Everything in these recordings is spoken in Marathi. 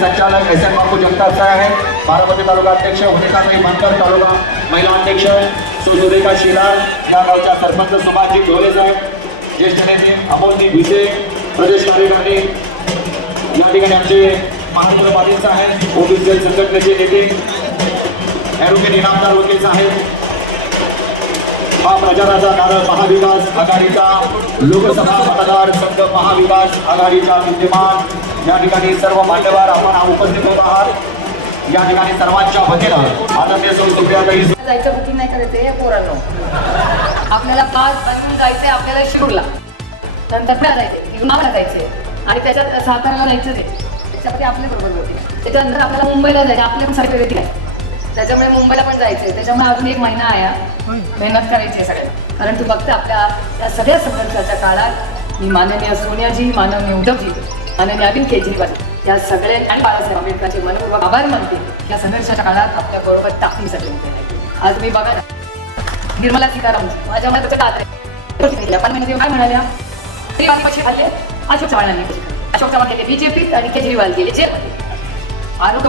संचालक एस एम बापू जगताप साहेब बारामती तालुका अध्यक्ष उदिताताई बनकर तालुका महिला अध्यक्ष सुरेखा शिलार या गावच्या सरपंच सुभाषजी ढोले साहेब ज्येष्ठ नेते अमोलजी भिसे प्रदेश कार्यकारिणी या ठिकाणी आमचे महाराष्ट्र पाटील साहेब ओबीसी संघटनेचे नेते ॲडव्होकेट इनामदार वकील साहेब हा। प्रचाराचा नारळ महाविकास आघाडीचा लोकसभा मतदारसंघ महाविकास आघाडीचा विद्यमान या ठिकाणी सर्व मान्यवर आपण उपस्थित होत आहात. या ठिकाणी सर्वांच्या वतीनं आदरणीय सौ सुप्रियाताई जायचं बुकिंग नाही करायचं हे पोरांनो. आपल्याला पाच बनवून जायचंय आपल्याला शिरूरला. नंतर पुण्याला जायचंय तिरुमाला जायचंय. आणि त्याच्यात साताऱ्याला जायचं ते त्याच्यामध्ये आपले बरोबर होते. त्याच्यानंतर आपल्याला मुंबईला जायचं आपल्या पण सारखे व्यक्ती आहे. त्याच्यामुळे मुंबईला पण जायचंय. त्याच्यामुळे अजून एक महिना आया मेहनत करायची आहे सगळ्यांना. कारण तू बघते आपल्या या सगळ्या संघर्षाच्या काळात मी माननीय सोनियाजी माननीय उद्धवजी. माननीय अरविंद केजरीवाल या सगळ्या आणि बाळासाहेब आंबेडकरांचे मनपूर्वक आभार मानते. या संघर्षाच्या काळात आपल्या बरोबर ताकदीसाठी सगळे आज मी बघा ना, निर्मला सीतारामन माझ्या मनात त्याच्या कात्रे. पण म्हणजे काय म्हणाल्या? ते पक्षी खाल्ले. अशोक चव्हाणांनी अशोक चव्हाण गेले बीजेपीत आणि केजरीवाल गेले जे. आरोप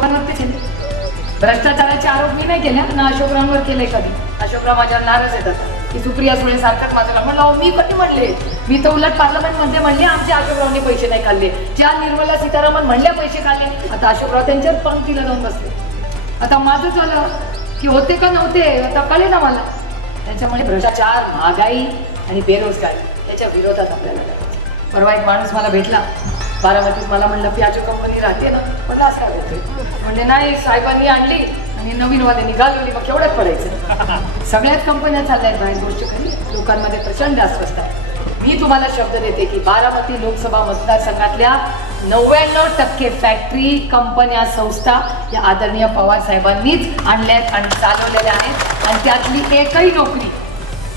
भ्रष्टाचाराचे आरोप मी नाही केले ना अशोकरावांवर केले कधी. अशोकराव माझ्यावर नाराज येतात की सुप्रिया सुळे सारखंच माझ्याला म्हणलं मी कधी म्हणले? मी तर उलट पार्लमेंटमध्ये म्हणले आमच्या अशोकरावने पैसे नाही खाल्ले. ज्या निर्मला सीतारामन म्हणल्या पैसे खाल्ले. आता अशोकराव त्यांच्याच पंक्तीला जाऊन बसले. आता माझं झालं की होते का नव्हते आता कळे ना मला त्याच्यामुळे भ्रष्टाचार महागाई आणि बेरोजगारी त्याच्या विरोधात आपल्याला परवा एक माणूस मला भेटला. बारामतीत मला म्हणलं प्याजो कंपनी राहते ना म्हणलं असं काय होते. म्हणजे नाही साहेबांनी आणली आणि नवीनवाले निघालवली मग केवढ्यात पडायचं? सगळ्याच कंपन्या चालल्या आहेत बाहेर गोष्ट खरी. लोकांमध्ये प्रचंड अस्वस्थ आहे. मी तुम्हाला शब्द देते की बारामती लोकसभा मतदारसंघातल्या नव्याण्णव टक्के फॅक्टरी कंपन्या संस्था या आदरणीय पवार साहेबांनीच आणल्या आहेत आणि चालवलेल्या आहेत. आणि त्यातली एकही नोकरी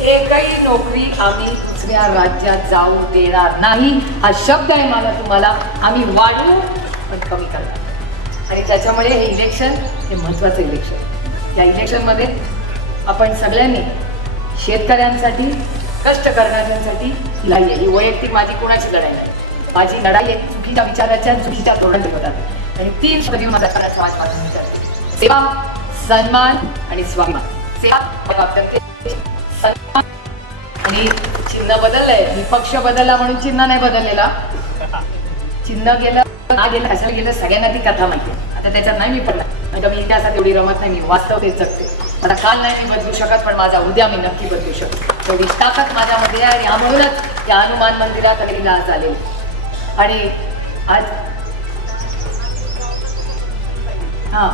एकही नोकरी आम्ही दुसऱ्या राज्यात जाऊ देणार नाही. हा शब्द आहे मला तुम्हाला. आम्ही वाढू पण कमी करणार. आणि त्याच्यामुळे हे इलेक्शन हे महत्त्वाचं इलेक्शन या इलेक्शनमध्ये आपण सगळ्यांनी शेतकऱ्यांसाठी कष्ट करणाऱ्यांसाठी लढाई आहे. ही वैयक्तिक माझी कोणाची लढाई नाही. माझी लढाई आहे चुकीच्या विचाराच्या चुकीच्या धोरण ठेवतात आणि तीन शब्द माझा समाज माध्यम सेवा सन्मान आणि स्वाभिमान. सेवा सन्मान आणि चिन्ह बदललंय. मी पक्ष बदलला म्हणून चिन्ह नाही बदललेला. चिन्ह गेलं ना गेलं कशाला गेलं सगळ्यांना ती कथा माहिती आता त्याच्यात नाही मी पडला आता मी इतिहासात एवढी रमत नाही मी वास्तव ते जगते. आता काल नाही मी बदलू शकत पण माझा उद्या मी नक्की बदलू शकतो. तेवढी ताकद माझ्यामध्ये आहे आणि म्हणूनच या हनुमान मंदिरात आणि आज आले आणि आज हां.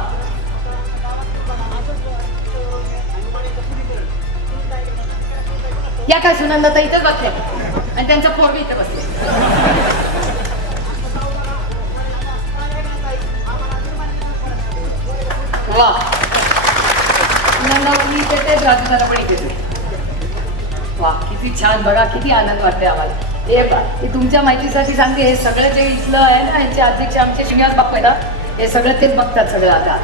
या काय सुनंदा तर इथेच बसले. आणि त्यांचं पोरगी इथं बसले. वा. सुनंदा मुली इथे तेच पण वा किती छान बघा किती आनंद वाटते आम्हाला. हे बा तुमच्या माहितीसाठी सांगते हे सगळं जे इथलं आहे ना यांचे अध्यक्ष आमचे श्रीनिवास बाप्पा ना हे. सगळं तेच बघतात सगळं आता.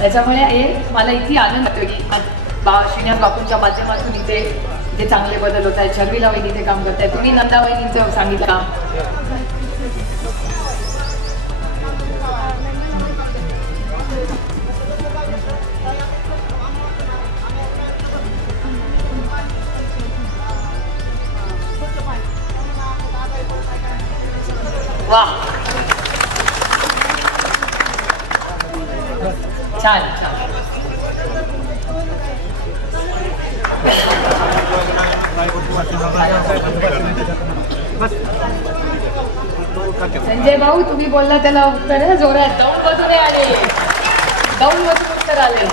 त्याच्यामुळे हे मला इतकी आनंद वाटतो की बा श्रीनिवास बापूंच्या माध्यमातून इथे जे चांगले बदल होत आहेत. शर्मिला वहिनी इथे काम करत आहेत तुम्ही नंदा सांगितलं काम वा छान संजय भाऊ तुम्ही बोलला त्याला उत्तर जोरात. दोन मधून आले. दोन मधून उत्तर आले.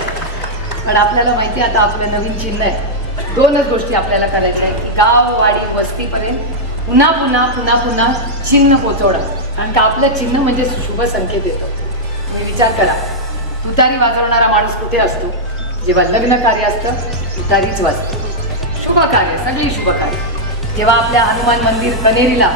पण आपल्याला माहिती आहे आता आपलं नवीन चिन्ह आहे. दोनच गोष्टी आपल्याला करायच्या आहेत. की गाव वाडी वस्तीपर्यंत पुन्हा पुन्हा पुन्हा पुन्हा चिन्ह पोचवणं कारण का आपलं चिन्ह म्हणजे शुभ संकेत येतो. तुम्ही विचार करा. तुतारी वाजवणारा माणूस कुठे असतो? जेव्हा लग्न कार्य असतं तुतारीच वाजतो. शुभ कार्य सगळी शुभ कार्य. जेव्हा आपल्या हनुमान मंदिर कनेरीला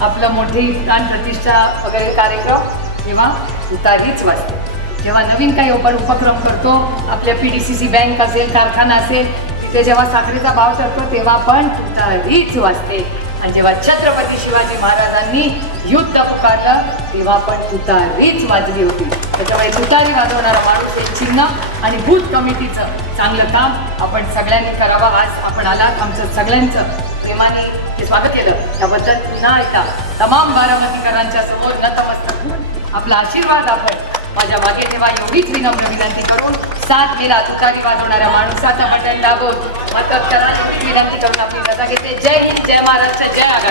आपलं मोठी प्राण प्रतिष्ठा वगैरे कार्यक्रम तेव्हा तुतारीच वाजते. जेव्हा नवीन काही आपण उपक्रम करतो आपल्या P D C C bank असेल कारखाना असेल तिथे जेव्हा साखरेचा भाव ठरतो तेव्हा पण तुतारीच वाजते. आणि जेव्हा छत्रपती शिवाजी महाराजांनी युद्ध पुकारलं तेव्हा पण तुतारीच वाजली होती. त्याच्यामुळे तुतारी वाजवणारा माणूस हे चिन्ह आणि भूत कमिटीचं चांगलं काम आपण सगळ्यांनी करावं. आज आपण आलात आमचं सगळ्यांचं प्रेमाने हे स्वागत केलं. त्याबद्दल पुन्हा एकदा तमाम बारामतीकरांच्या समोर नतमस्तक होऊन आपला आशीर्वाद आपण माझ्या मागे ठेवा एवढीच विनम्र विनंती करून सात मेला तुकारी वाजवणाऱ्या माणसाचा बटन दाबून. मत करा विनंती करून आपली रजा घेते. जय हिंद जय महाराष्ट्र जय आघाडी.